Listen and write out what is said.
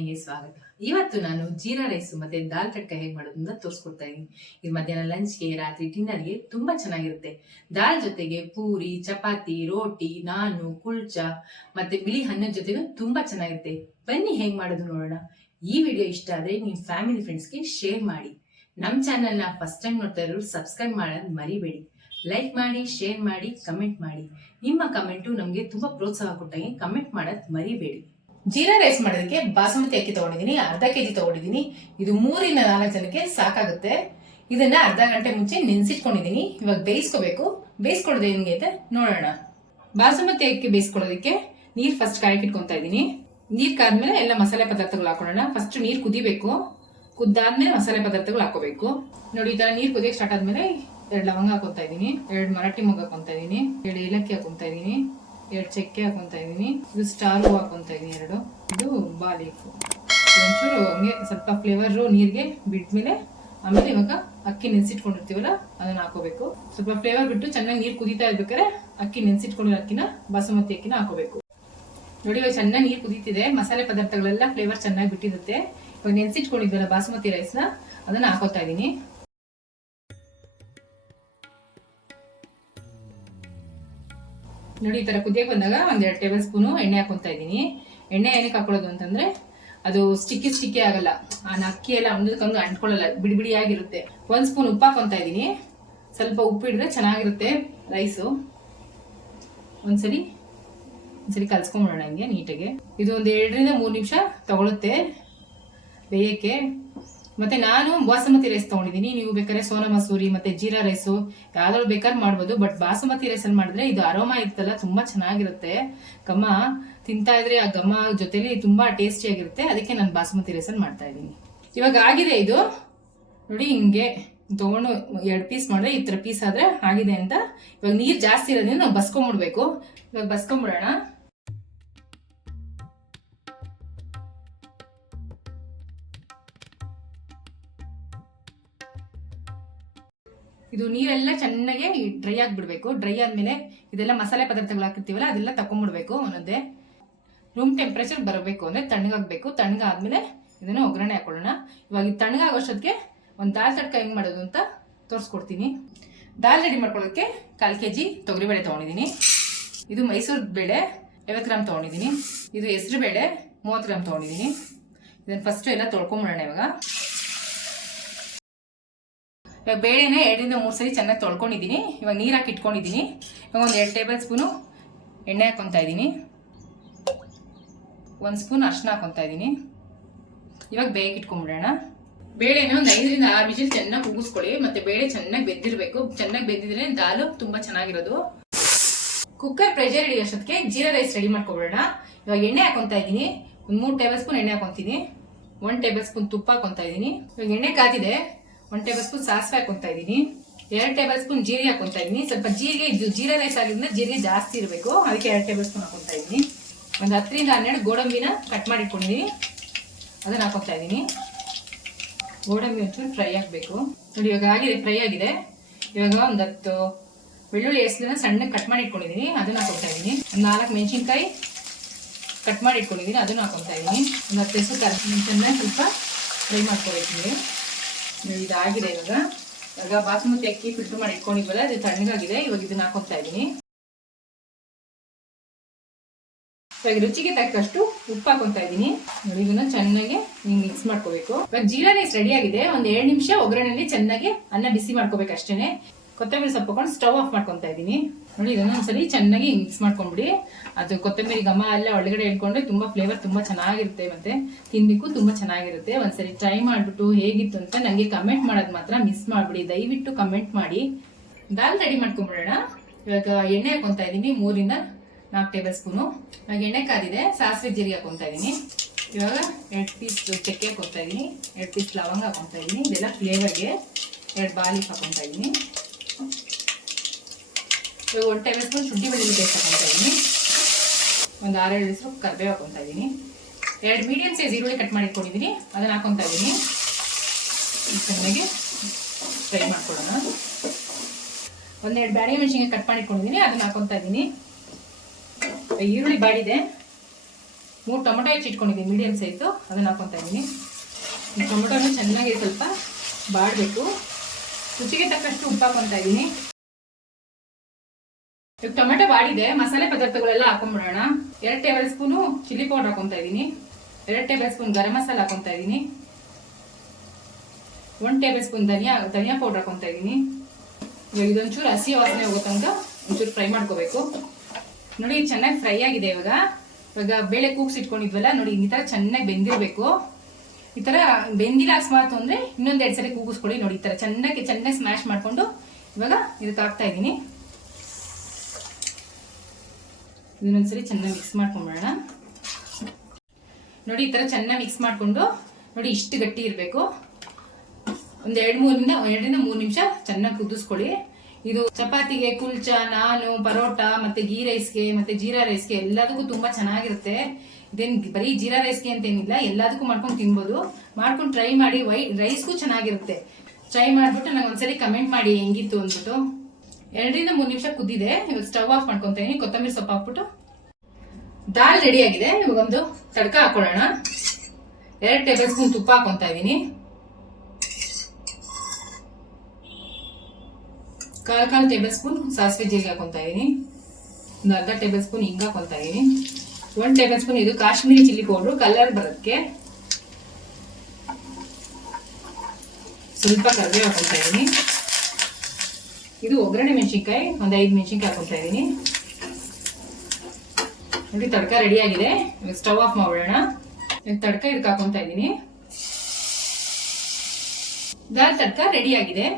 ಮನೆಗೆ ಸ್ವಾಗತ. ಇವತ್ತು ನಾನು ಜೀರಾ ರೈಸ್ ಮತ್ತೆ ದಾಲ್ ತಡ್ಕ ಹೇಗೆ ಮಾಡೋದನ್ನ ತೋರಿಸ್ಕೊಡ್ತಾ ಇದ್ದೀನಿ. ಇದು ಮಧ್ಯಾಹ್ನ ಲಂಚ್ಗೆ, ರಾತ್ರಿ ಡಿನ್ನರ್ಗೆ ತುಂಬಾ ಚೆನ್ನಾಗಿರುತ್ತೆ. ದಾಲ್ ಜೊತೆಗೆ ಪೂರಿ, ಚಪಾತಿ, ರೋಟಿ, ನಾನು, ಕುಲ್ಚಾ ಮತ್ತೆ ಬಿಳಿ ಅನ್ನದ ಜೊತೆನೂ ತುಂಬಾ ಚೆನ್ನಾಗಿರುತ್ತೆ. ಬನ್ನಿ ಹೇಗೆ ಮಾಡೋದು ನೋಡೋಣ. ಈ ವಿಡಿಯೋ ಇಷ್ಟ ಆದ್ರೆ ನಿಮ್ಮ ಫ್ಯಾಮಿಲಿ ಫ್ರೆಂಡ್ಸ್ಗೆ ಶೇರ್ ಮಾಡಿ. ನಮ್ಮ ಚಾನಲ್ನ ಫಸ್ಟ್ ಟೈಮ್ ನೋಡ್ತಾ ಇರೋರು ಸಬ್ಸ್ಕ್ರೈಬ್ ಮಾಡೋದು ಮರಿಬೇಡಿ. ಲೈಕ್ ಮಾಡಿ, ಶೇರ್ ಮಾಡಿ, ಕಮೆಂಟ್ ಮಾಡಿ. ನಿಮ್ಮ ಕಮೆಂಟು ನಮಗೆ ತುಂಬಾ ಪ್ರೋತ್ಸಾಹ ಕೊಟ್ಟಾಗೆ. ಕಮೆಂಟ್ ಮಾಡೋದು ಮರಿಬೇಡಿ. ಜೀರಾ ರೈಸ್ ಮಾಡೋದಕ್ಕೆ ಬಾಸುಮತಿ ಅಕ್ಕಿ ತಗೊಂಡಿದ್ದೀನಿ, ಅರ್ಧ ಕೆಜಿ ತಗೊಂಡಿದ್ದೀನಿ. ಇದು 3 ರಿಂದ 4 ಜನಕ್ಕೆ ಸಾಕಾಗುತ್ತೆ. ಇದನ್ನ ಅರ್ಧ ಗಂಟೆ ಮುಂಚೆ ನೆನೆಸಿಟ್ಕೊಂಡಿದ್ದೀನಿ. ಇವಾಗ ಬೇಯಿಸ್ಕೋಬೇಕು. ಬೇಯಿಸ್ಕೊಳ್ಳೋದು ಹೆಂಗೆ ಅಂತ ನೋಡೋಣ. ಬಾಸುಮತಿ ಅಕ್ಕಿ ಬೇಯಿಸ್ಕೊಳ್ಳೋದಕ್ಕೆ ನೀರ್ ಫಸ್ಟ್ ಕಾಯಕ್ಕೆ ಇಟ್ಕೊಂತಾ ಇದ್ದೀನಿ. ನೀರ್ ಕಾದ್ಮೇಲೆ ಎಲ್ಲ ಮಸಾಲೆ ಪದಾರ್ಥಗಳು ಹಾಕೊಳ್ಳೋಣ. ಫಸ್ಟ್ ನೀರ್ ಕುದಿಬೇಕು. ಕುದ್ದಾದ್ಮೇಲೆ ಮಸಾಲೆ ಪದಾರ್ಥಗಳು ಹಾಕೋಬೇಕು. ನೋಡಿ, ಈ ತರ ನೀರ್ ಕುದಿಯಕ್ಕೆ ಸ್ಟಾರ್ಟ್ ಆದ್ಮೇಲೆ 2 ಲವಂಗ ಹಾಕೊಂತಾ ಇದೀನಿ, 2 ಮರಾಠಿ ಮೊಗ್ಗು ಹಾಕೊಂತಾ ಇದೀನಿ, 2 ಏಲಕ್ಕಿ ಹಾಕೊಂತಾ ಇದೀನಿ, 2 ಚಕ್ಕೆ ಹಾಕೊಂತಾ ಇದೀನಿ, ಇದು ಸ್ಟಾರ್ ಹೂ ಹಾಕೊಂತಾ ಇದೀನಿ, 2 ಇದು ಬಾಲೀಫ್. ಒಂಚೂರು ಹಂಗೆ ಸ್ವಲ್ಪ ಫ್ಲೇವರ್ ನೀರ್ಗೆ ಬಿಟ್ಮೇಲೆ ಆಮೇಲೆ ಇವಾಗ ಅಕ್ಕಿ ನೆನ್ಸಿಟ್ಕೊಂಡಿರ್ತೀವಲ್ಲ ಅದನ್ನ ಹಾಕೋಬೇಕು. ಸ್ವಲ್ಪ ಫ್ಲೇವರ್ ಬಿಟ್ಟು ಚೆನ್ನಾಗಿ ನೀರ್ ಕುದೀತಾ ಇರ್ಬೇಕಾದ್ರೆ ಅಕ್ಕಿ ನೆನ್ಸಿಟ್ಕೊಂಡಿರೋ ಅಕ್ಕಿನ, ಬಾಸುಮತಿ ಅಕ್ಕಿನ ಹಾಕೋಬೇಕು. ನೋಡಿ, ಇವಾಗ ಚೆನ್ನಾಗಿ ನೀರ್ ಕುದೀತಿದೆ. ಮಸಾಲೆ ಪದಾರ್ಥಗಳೆಲ್ಲ ಫ್ಲೇವರ್ ಚೆನ್ನಾಗಿ ಬಿಟ್ಟಿರುತ್ತೆ. ಇವಾಗ ನೆನ್ಸಿಟ್ಕೊಂಡಿದ್ವಲ್ಲ ಬಾಸುಮತಿ ರೈಸ್ನ ಅದನ್ನ ಹಾಕೋತಾ ಇದೀನಿ. ನೋಡಿ, ಈ ತರ ಕುದಿಯಕ್ಕೆ ಬಂದಾಗ 1-2 ಟೇಬಲ್ ಸ್ಪೂನ್ ಎಣ್ಣೆ ಹಾಕೊಂತಾ ಇದೀನಿ. ಎಣ್ಣೆ ಏನಕ್ಕೆ ಹಾಕೊಳ್ಳೋದು ಅಂತಂದ್ರೆ ಅದು ಸ್ಟಿಕ್ಕಿ ಆಗಲ್ಲ. ಆ ಅಕ್ಕಿ ಎಲ್ಲ ಒಂದಕ್ಕೊಂದು ಅಂಟ್ಕೊಳ್ಳಲ್ಲ, ಬಿಡಿ ಬಿಡಿಯಾಗಿರುತ್ತೆ. 1 ಸ್ಪೂನ್ ಉಪ್ಪು ಹಾಕೊಂತಾ ಇದೀನಿ. ಸ್ವಲ್ಪ ಉಪ್ಪು ಇದ್ರೆ ಚೆನ್ನಾಗಿರುತ್ತೆ ರೈಸು. ಒಂದ್ಸರಿ ಕಲ್ಸ್ಕೊಂಡ್ಬಿಡೋಣ ಹಂಗೆ ನೀಟಾಗಿ. ಇದು 1 ರಿಂದ 3 ನಿಮಿಷ ತಗೊಳುತ್ತೆ ಬೇಯಕ್ಕೆ. ಮತ್ತೆ ನಾನು ಬಾಸುಮತಿ ರೈಸ್ ತಗೊಂಡಿದ್ದೀನಿ. ನೀವು ಬೇಕಾದ್ರೆ ಸೋನಾ ಮಸೂರಿ ಮತ್ತೆ ಜೀರಾ ರೈಸು ಯಾವ್ದಾದ್ರು ಬೇಕಾದ್ರೆ ಮಾಡ್ಬೋದು. ಬಟ್ ಬಾಸುಮತಿ ರೈಸ್ ಅಲ್ಲಿ ಮಾಡಿದ್ರೆ ಇದು ಅರೋಮಾ ಇರ್ತಲ್ಲ, ತುಂಬಾ ಚೆನ್ನಾಗಿರುತ್ತೆ. ಘಮ ತಿಂತಾ ಇದ್ರೆ ಆ ಘಮ ಜೊತೆಲಿ ತುಂಬಾ ಟೇಸ್ಟಿ ಆಗಿರುತ್ತೆ. ಅದಕ್ಕೆ ನಾನು ಬಾಸುಮತಿ ರೈಸ್ ಅಲ್ಲಿ ಮಾಡ್ತಾ ಇದ್ದೀನಿ. ಇವಾಗ ಆಗಿದೆ ಇದು. ನೋಡಿ, ಹಿಂಗೆ ತಗೊಂಡು 2 ಪೀಸ್ ಮಾಡಿದ್ರೆ ಈ ತರ ಪೀಸ್ ಆದ್ರೆ ಆಗಿದೆ ಅಂತ. ಇವಾಗ ನೀರ್ ಜಾಸ್ತಿ ಇರೋದ್ರಿಂದ ನಾವು ಬಸ್ಕೊಂಡ್ಬಿಡ್ಬೇಕು. ಇವಾಗ ಬಸ್ಕೊಂಡ್ಬಿಡೋಣ. ಇದು ನೀರೆಲ್ಲ ಚೆನ್ನಾಗಿ ಡ್ರೈ ಆಗಿಬಿಡ್ಬೇಕು. ಡ್ರೈ ಆದ್ಮೇಲೆ ಇದೆಲ್ಲ ಮಸಾಲೆ ಪದಾರ್ಥಗಳು ಹಾಕಿರ್ತೀವಲ್ಲ ಅದೆಲ್ಲ ತಕೊಂಡ್ಬಿಡ್ಬೇಕು. ಒಂದೊಂದೇ ರೂಮ್ ಟೆಂಪರೇಚರ್ ಬರಬೇಕು, ಅಂದ್ರೆ ತಣ್ಣಗಾಗ್ಬೇಕು. ತಣ್ಣಗಾದ್ಮೇಲೆ ಇದನ್ನ ಒಗ್ಗರಣೆ ಹಾಕೊಳ್ಳೋಣ. ಇವಾಗ ಇದು ತಣ್ಣಗಾಗೋಷ್ಟೊತ್ತಿಗೆ ಒಂದು ದಾಲ್ ತಡ್ಕ ಹೆಂಗ್ ಮಾಡೋದು ಅಂತ ತೋರಿಸ್ಕೊಡ್ತೀನಿ. ದಾಲ್ ರೆಡಿ ಮಾಡ್ಕೊಳ್ಳೋಕೆ 1/4 ಕೆಜಿ ತೊಗರಿಬೇಳೆ ತಗೊಂಡಿದ್ದೀನಿ. ಇದು ಮೈಸೂರು ಬೇಳೆ 50 ಗ್ರಾಮ್ ತಗೊಂಡಿದ್ದೀನಿ. ಇದು ಹೆಸರು ಬೇಳೆ 30 ಗ್ರಾಮ್ ತಗೊಂಡಿದ್ದೀನಿ. ಇದನ್ನ ಫಸ್ಟ್ ಎಲ್ಲ ತೊಳ್ಕೊಂಬಿಡೋಣ. ಇವಾಗ ಬೇಳೆನ 2 ರಿಂದ 3 ಸರಿ ಚೆನ್ನಾಗಿ ತೊಳ್ಕೊಂಡಿದ್ದೀನಿ. ಇವಾಗ ನೀರು ಹಾಕಿ ಇಟ್ಕೊಂಡಿದ್ದೀನಿ. ಇವಾಗ 1 ಟೇಬಲ್ ಸ್ಪೂನು ಎಣ್ಣೆ ಹಾಕೊತಾ ಇದ್ದೀನಿ. 1 ಸ್ಪೂನ್ ಅರಿಶಿನ ಹಾಕೊತಾ ಇದ್ದೀನಿ. ಇವಾಗ ಬೇಯಕ್ಕೆ ಇಟ್ಕೊಂಡ್ಬಿಡೋಣ. ಬೇಳೆನ 5 ರಿಂದ 6 ವಿಜಿಲ್ ಚೆನ್ನಾಗಿ ಕೂಗಿಸ್ಕೊಳ್ಳಿ. ಮತ್ತೆ ಬೇಳೆ ಚೆನ್ನಾಗಿ ಬೆಂದಿರಬೇಕು. ಚೆನ್ನಾಗಿ ಬೆಂದಿದ್ರೆ ದಾಲು ತುಂಬಾ ಚೆನ್ನಾಗಿರೋದು. ಕುಕ್ಕರ್ ಪ್ರೆಷರ್ ಹಿಡಿಯೋಷ್ಟೊತ್ತಿಗೆ ಜೀರಾ ರೈಸ್ ರೆಡಿ ಮಾಡ್ಕೊಬಿಡೋಣ. ಇವಾಗ ಎಣ್ಣೆ ಹಾಕೊತಾ ಇದ್ದೀನಿ. 3 ಟೇಬಲ್ ಸ್ಪೂನ್ ಎಣ್ಣೆ ಹಾಕೊತೀನಿ. 1 ಟೇಬಲ್ ಸ್ಪೂನ್ ತುಪ್ಪ ಹಾಕೊತಾ ಇದ್ದೀನಿ. ಇವಾಗ ಎಣ್ಣೆ ಕಾದಿದೆ. 1 ಟೇಬಲ್ ಸ್ಪೂನ್ ಸಾಸಿವೆ ಹಾಕೊಂತಾ ಇದ್ದೀನಿ. 2 ಟೇಬಲ್ ಸ್ಪೂನ್ ಜೀರಿಗೆ ಹಾಕೊಂತಾ ಇದ್ದೀನಿ. ಸ್ವಲ್ಪ ಜೀರಿಗೆ, ಇದು ಜೀರಾ ರೈಸ್ ಆಗಿದ್ರೆ ಜೀರಿಗೆ ಜಾಸ್ತಿ ಇರಬೇಕು, ಅದಕ್ಕೆ 2 ಟೇಬಲ್ ಸ್ಪೂನ್ ಹಾಕೊಂತಾ ಇದ್ದೀನಿ. ಒಂದು 10 ರಿಂದ 12 ಗೋಡಂಬಿನ ಕಟ್ ಮಾಡಿ ಇಟ್ಕೊಂಡಿದ್ದೀನಿ, ಅದನ್ನ ಹಾಕೊಂತಾ ಇದ್ದೀನಿ. ಗೋಡಂಬಿ ಒಂಚೂರು ಫ್ರೈ ಆಗಬೇಕು. ನೋಡಿ, ಇವಾಗ ಆಗಿದೆ, ಫ್ರೈ ಆಗಿದೆ. ಇವಾಗ ಒಂದು 10 ಬೆಳ್ಳುಳ್ಳಿ ಎಸ್ಲನ್ನ ಸಣ್ಣಗೆ ಕಟ್ ಮಾಡಿ ಇಟ್ಕೊಂಡಿದ್ದೀನಿ, ಅದನ್ನ ಹಾಕೊಂತಾ ಇದ್ದೀನಿ. ಒಂದು 4 ಮೆಣಸಿನ್ಕಾಯಿ ಕಟ್ ಮಾಡಿ ಇಟ್ಕೊಂಡಿದ್ದೀನಿ, ಅದನ್ನ ಹಾಕೊಂತಾ ಇದ್ದೀನಿ. ಒಂದು 10 ಹೆಸರು ಚೆನ್ನಾಗಿ ಸ್ವಲ್ಪ ಫ್ರೈ ಮಾಡ್ಕೊಬೇಕು. ಇದಾಗಿದೆ. ಇವಾಗ ಬಾಸುಮತಿ ಅಕ್ಕಿ ಫಿಲ್ಟರ್ ಮಾಡಿ ಇಟ್ಕೊಂಡಿದ್ವಲ್ಲ, ಅದು ತಣ್ಣಗಾಗಿದೆ. ಇವಾಗ ಇದನ್ನ ಹಾಕೊತಾ ಇದ್ದೀನಿ. ಇವಾಗ ರುಚಿಗೆ ತಕ್ಕಷ್ಟು ಉಪ್ಪು ಹಾಕೊತಾ ಇದ್ದೀನಿ. ನೋಡಿ, ಇದನ್ನ ಚೆನ್ನಾಗಿ ಮಿಕ್ಸ್ ಮಾಡ್ಕೋಬೇಕು. ಇವಾಗ ಜೀರಾ ರೈಸ್ ರೆಡಿ ಆಗಿದೆ. 1-2 ನಿಮಿಷ ಒಗ್ಗರಣೆಯಲ್ಲಿ ಚೆನ್ನಾಗಿ ಅನ್ನ ಬಿಸಿ ಮಾಡ್ಕೋಬೇಕು ಅಷ್ಟೇನೆ. ಕೊತ್ತಂಬರಿ ಸೊಪ್ಪು ಹಾಕೊಂಡು ಸ್ಟವ್ ಆಫ್ ಮಾಡ್ಕೊತಾ ಇದ್ದೀನಿ. ನೋಡಿ, ಇದನ್ನ ಒಂದ್ಸಲಿ ಚೆನ್ನಾಗಿ ಮಿಕ್ಸ್ ಮಾಡ್ಕೊಂಡ್ಬಿಡಿ. ಅದು ಕೊತ್ತಂಬರಿ ಘಮ ಎಲ್ಲ ಒಳಗಡೆ ಇಟ್ಕೊಂಡ್ರೆ ತುಂಬಾ ಫ್ಲೇವರ್ ತುಂಬಾ ಚೆನ್ನಾಗಿರುತ್ತೆ. ಮತ್ತೆ ತಿನ್ಬೇಕು, ತುಂಬಾ ಚೆನ್ನಾಗಿರುತ್ತೆ. ಒಂದ್ಸರಿ ಟ್ರೈ ಮಾಡ್ಬಿಟ್ಟು ಹೇಗಿತ್ತು ಅಂತ ನಂಗೆ ಕಮೆಂಟ್ ಮಾಡೋದು ಮಾತ್ರ ಮಿಸ್ ಮಾಡ್ಬಿಡಿ. ದಯವಿಟ್ಟು ಕಮೆಂಟ್ ಮಾಡಿ. ದಾಲ್ ರೆಡಿ ಮಾಡ್ಕೊಂಡ್ಬಿಡೋಣ. ಇವಾಗ ಎಣ್ಣೆ ಹಾಕೊಂತಾ ಇದ್ದೀನಿ. 3 ರಿಂದ 4 ಟೇಬಲ್ ಸ್ಪೂನು. ಇವಾಗ ಎಣ್ಣೆ ಕಾದಿದೆ. ಸಾಸಿವೆ ಜೀರಿಗೆ ಹಾಕೊಂತಾ ಇದ್ದೀನಿ. ಇವಾಗ 2 ಪೀಸ್ ಚಕ್ಕೆ ಹಾಕೊಂತಾ ಇದ್ದೀನಿ, 2 ಪೀಸ್ ಲವಂಗ ಹಾಕೊಂತಾ ಇದ್ದೀನಿ. ಇದೆಲ್ಲ ಫ್ಲೇವರ್ಗೆ. 2 ಬಾಲೀಫ್ ಹಾಕೊಂತಾ ಇದ್ದೀನಿ. ಇವಾಗ 1 ಟೇಬಲ್ ಸ್ಪೂನ್ ಶುಂಠಿ ಬೆಳ್ಳುಳ್ಳಿ ಪೇಸ್ಟ್ ಹಾಕೊಂತಾ ಇದ್ದೀನಿ. ಒಂದು 6-7 ಹೆಸರು ಕರಿಬೇವು ಹಾಕೊಂತಾ ಇದ್ದೀನಿ. 2 ಮೀಡಿಯಂ ಸೈಜ್ ಈರುಳ್ಳಿ ಕಟ್ ಮಾಡಿ ಇಟ್ಕೊಂಡಿದ್ದೀನಿ, ಅದನ್ನ ಹಾಕೊಂತಾ ಇದ್ದೀನಿ. ಚೆನ್ನಾಗಿ ಫ್ರೈ ಮಾಡ್ಕೊಳ್ಳೋಣ. 1-2 ಬ್ಯಾಡಗಿ ಮೆಣಸಿನ್ಕಾಯಿ ಕಟ್ ಮಾಡಿ ಇಟ್ಕೊಂಡಿದ್ದೀನಿ, ಅದನ್ನ ಹಾಕೊಂತಾ ಇದ್ದೀನಿ. ಈರುಳ್ಳಿ ಬಾಡಿದೆ. 3 ಟೊಮೊಟೊ ಹೆಚ್ಚಿಟ್ಕೊಂಡಿದ್ದೀನಿ ಮೀಡಿಯಂ ಸೈಜು, ಅದನ್ನು ಹಾಕೊತಾ ಇದ್ದೀನಿ. ಈ ಟೊಮೊಟೊನ ಚೆನ್ನಾಗಿ ಸ್ವಲ್ಪ ಬಾಡಬೇಕು. ರುಚಿಗೆ ತಕ್ಕಷ್ಟು ಉಪ್ಪು ಹಾಕೊತಾ ಇದ್ದೀನಿ. ಈಗ ಟೊಮೆಟೊ ಬಾಡಿದೆ, ಮಸಾಲೆ ಪದಾರ್ಥಗಳೆಲ್ಲ ಹಾಕೊಂಡ್ಬಿಡೋಣ. 2 ಟೇಬಲ್ ಸ್ಪೂನು ಚಿಲ್ಲಿ ಪೌಡರ್ ಹಾಕೊತಾ ಇದ್ದೀನಿ. 2 ಟೇಬಲ್ ಸ್ಪೂನ್ ಗರಂ ಮಸಾಲ ಹಾಕೊತಾ ಇದ್ದೀನಿ. 1 ಟೇಬಲ್ ಸ್ಪೂನ್ ಧನಿಯಾ ಪೌಡರ್ ಹಾಕೊತಾ ಇದ್ದೀನಿ. ಇವಾಗ ಇದೊಂಚೂರು ಹಸಿ ವಾಸನೆ ಹೋಗೋ ತನಕ ಒಂಚೂರು ಫ್ರೈ ಮಾಡ್ಕೋಬೇಕು. ನೋಡಿ ಚೆನ್ನಾಗಿ ಫ್ರೈ ಆಗಿದೆ. ಇವಾಗ ಬೇಳೆ ಕೂಗ್ಸಿಟ್ಕೊಂಡಿದ್ವಲ್ಲ ನೋಡಿ, ಈ ತರ ಚೆನ್ನಾಗಿ ಬೆಂದಿರ್ಬೇಕು. ಈ ತರ ಬೆಂದಿಲ್ಲ ಅಕಸ್ಮಾತ್ ಅಂದ್ರೆ ಇನ್ನೊಂದ್ 2 ಸರಿ ಕೂಗಿಸ್ಕೊಳ್ಳಿ. ನೋಡಿ ಈ ತರ ಚೆನ್ನಾಗಿ ಸ್ಮ್ಯಾಶ್ ಮಾಡ್ಕೊಂಡು ಇವಾಗ ಇದಕ್ಕೆ ಹಾಕ್ತಾ ಇದ್ದೀನಿ. ಇದನ್ನೊಂದ್ಸರಿ ಚೆನ್ನಾಗಿ ಮಿಕ್ಸ್ ಮಾಡ್ಕೊಂಡ್ಬಿಡೋಣ. ನೋಡಿ ಈ ತರ ಚೆನ್ನಾಗಿ ಮಿಕ್ಸ್ ಮಾಡ್ಕೊಂಡು ನೋಡಿ ಇಷ್ಟು ಗಟ್ಟಿ ಇರಬೇಕು. ಒಂದ್ 2-3 ನಿಮಿಷ ಚೆನ್ನಾಗಿ ಕುದಿಸ್ಕೊಳ್ಳಿ. ಇದು ಚಪಾತಿಗೆ, ಕುಲ್ಚಾ, ನಾನು, ಪರೋಟ ಮತ್ತೆ ಗೀ ರೈಸ್ಗೆ ಮತ್ತೆ ಜೀರಾ ರೈಸ್ಗೆ ಎಲ್ಲದಕ್ಕೂ ತುಂಬಾ ಚೆನ್ನಾಗಿರುತ್ತೆ. ಇದೇನ್ ಬರೀ ಜೀರಾ ರೈಸ್ಗೆ ಅಂತ ಏನಿಲ್ಲ, ಎಲ್ಲದಕ್ಕೂ ಮಾಡ್ಕೊಂಡು ತಿನ್ಬೋದು. ಮಾಡ್ಕೊಂಡು ಟ್ರೈ ಮಾಡಿ. ರೈಸ್ಗೂ ಚೆನ್ನಾಗಿರುತ್ತೆ. ಟ್ರೈ ಮಾಡ್ಬಿಟ್ಟು ನಂಗೆ ಒಂದ್ಸರಿ ಕಮೆಂಟ್ ಮಾಡಿ ಹೆಂಗಿತ್ತು ಅಂದ್ಬಿಟ್ಟು. 2-3 ನಿಮಿಷ ಕುದ್ದಿದೆ. ಇವಾಗ ಸ್ಟವ್ ಆಫ್ ಮಾಡ್ಕೊಂತ ಇದೀನಿ. ಕೊತ್ತಂಬರಿ ಸೊಪ್ಪು ಹಾಕ್ಬಿಟ್ಟು ದಾಲ್ ರೆಡಿ ಆಗಿದೆ. ಇವಾಗ ಒಂದು ತಡ್ಕ ಹಾಕೊಳ್ಳೋಣ. 2 ಟೇಬಲ್ ಸ್ಪೂನ್ ತುಪ್ಪ ಹಾಕೊಂತ ಇದೀನಿ. 1/4 ಟೇಬಲ್ ಸ್ಪೂನ್ ಸಾಸಿವೆ ಜೀರಿಗೆ ಹಾಕೊಂತ ಇದೀನಿ. ಒಂದು ಅರ್ಧ ಟೇಬಲ್ ಸ್ಪೂನ್ ಹಿಂಗ ಹಾಕೊಂತ ಇದೀನಿ. 1 ಟೇಬಲ್ ಸ್ಪೂನ್ ಇದು ಕಾಶ್ಮೀರಿ ಚಿಲ್ಲಿ ಪೌಡರ್, ಕಲರ್ ಬರೋದಕ್ಕೆ. ಸ್ವಲ್ಪ ಕರಿಬೇವು ಹಾಕೊಂತ ಇದೀನಿ. ಇದು ಒಗ್ಗರಣೆ ಮೆಣಸಿನ್ಕಾಯಿ, ಒಂದು 5 ಮೆಣಸಿನ್ಕಾಯಿ ಹಾಕೊಂತ ಇದೀನಿ. ನೋಡಿ ತಡ್ಕ ರೆಡಿ ಆಗಿದೆ. ಸ್ಟವ್ ಆಫ್ ಮಾಡೋಣ. ತಡ್ಕ ಇದಕ್ಕೆ ಹಾಕೊಂತ ಇದೀನಿ. ದಾಲ್ ತಡ್ಕ ರೆಡಿ ಆಗಿದೆ.